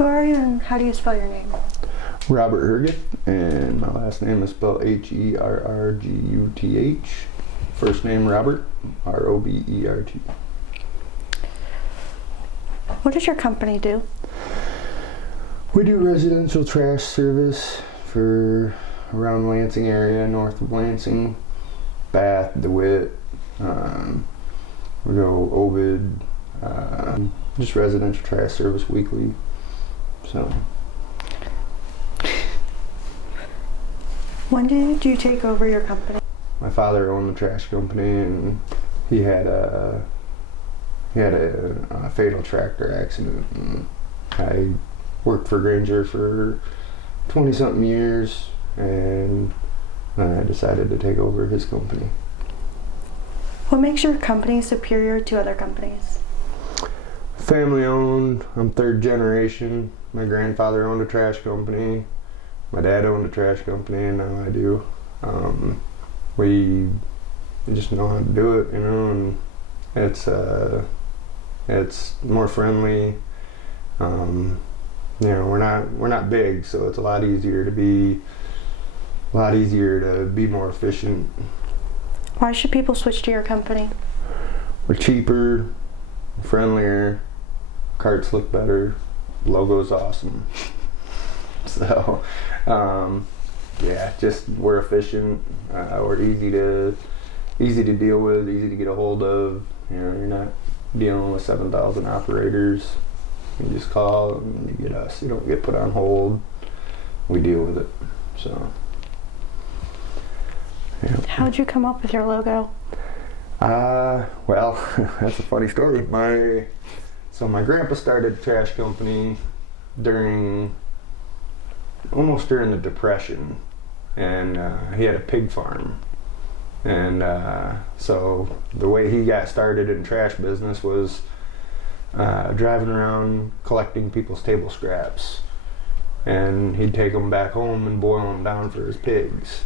Who are you and how do you spell your name? Robert Herguth, and my last name is spelled Herrguth. First name Robert, Robert. What does your company do? We do residential trash service for around Lansing area, north of Lansing, Bath, DeWitt. We go Ovid, just residential trash service weekly. So. When did you take over your company? My father owned the trash company, and he had a fatal tractor accident. And I worked for Granger for 20-something years, and I decided to take over his company. What makes your company superior to other companies? Family owned. I'm third generation. My grandfather owned a trash company. My dad owned a trash company, and now I do. We just know how to do it, and it's more friendly. We're not big, so it's a lot easier to be more efficient. Why should people switch to your company? We're cheaper, friendlier, carts look better, logo's awesome. So, just we're efficient. We're easy to deal with, easy to get a hold of. You're not dealing with 7,000 operators. You just call and you get us. You don't get put on hold. We deal with it. So. Yeah. How'd you come up with your logo? Well, that's a funny story. My grandpa started a trash company almost during the Depression, and he had a pig farm. And so the way he got started in trash business was driving around collecting people's table scraps, and he'd take them back home and boil them down for his pigs.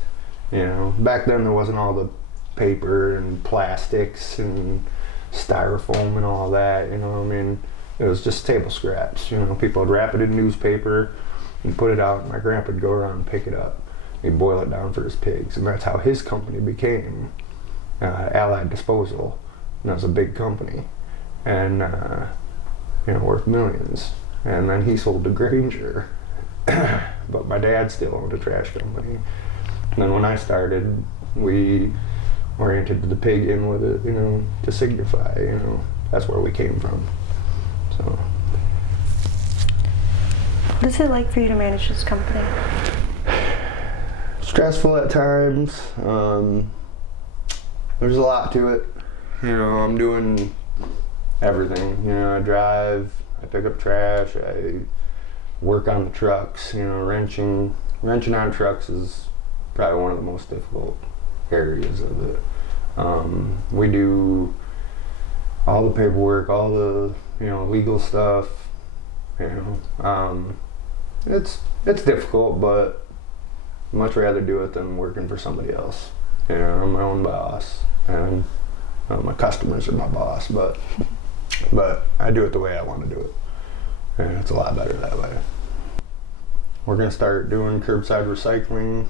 Back then there wasn't all the paper and plastics and styrofoam and all that. It was just table scraps. People would wrap it in newspaper and put it out, and my grandpa would go around and pick it up. He'd boil it down for his pigs, and that's how his company became Allied Disposal. And that was a big company, and worth millions. And then he sold to Granger, but my dad still owned a trash company. And then when I started, we oriented the pig in with it, to signify, that's where we came from. So. What is it like for you to manage this company? Stressful at times. There's a lot to it. I'm doing everything. I drive, I pick up trash, I work on the trucks. Wrenching on trucks is probably one of the most difficult areas of it. We do all the paperwork, all the legal stuff. It's difficult, but I'd much rather do it than working for somebody else. I'm my own boss, and my customers are my boss, but I do it the way I want to do it, and it's a lot better that way. We're going to start doing curbside recycling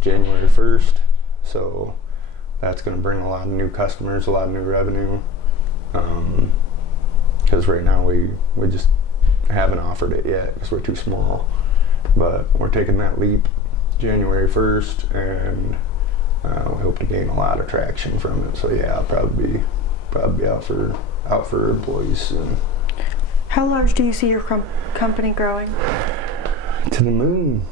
January 1st, so that's going to bring a lot of new customers, a lot of new revenue, because right now we just haven't offered it yet because we're too small, but we're taking that leap January 1st, and we hope to gain a lot of traction from it. So yeah, I'll probably be out for employees soon. How large do you see your company growing? To the moon.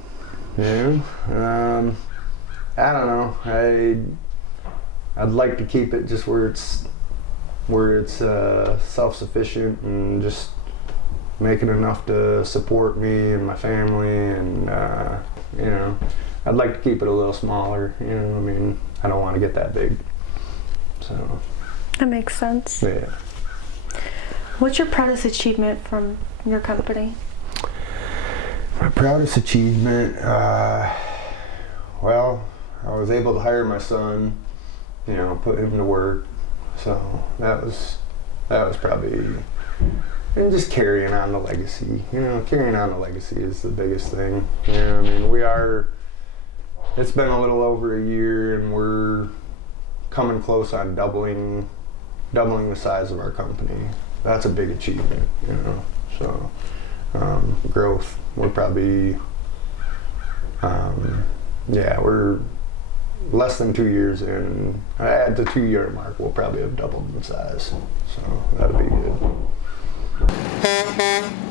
I don't know. I'd like to keep it just where it's self-sufficient and just making enough to support me and my family, and I'd like to keep it a little smaller. I don't want to get that big. So that makes sense. Yeah. What's your proudest achievement from your company? My proudest achievement, well, I was able to hire my son, put him to work. So that was probably and just carrying on the legacy. Carrying on the legacy is the biggest thing. I mean, it's been a little over a year, and we're coming close on doubling the size of our company. That's a big achievement, So, growth. We're probably, we're less than 2 years in. At the 2-year mark, we'll probably have doubled in size. So that'll be good.